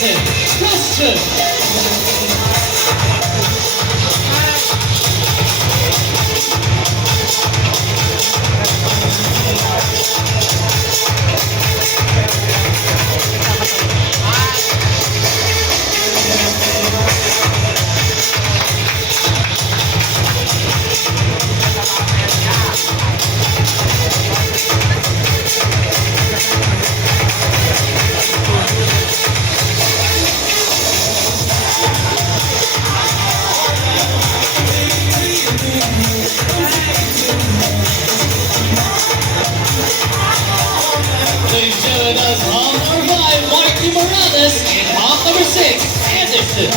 Anderson. Question. Please join us, hall number 5, Marky Morales, and hall number 6, Anderson.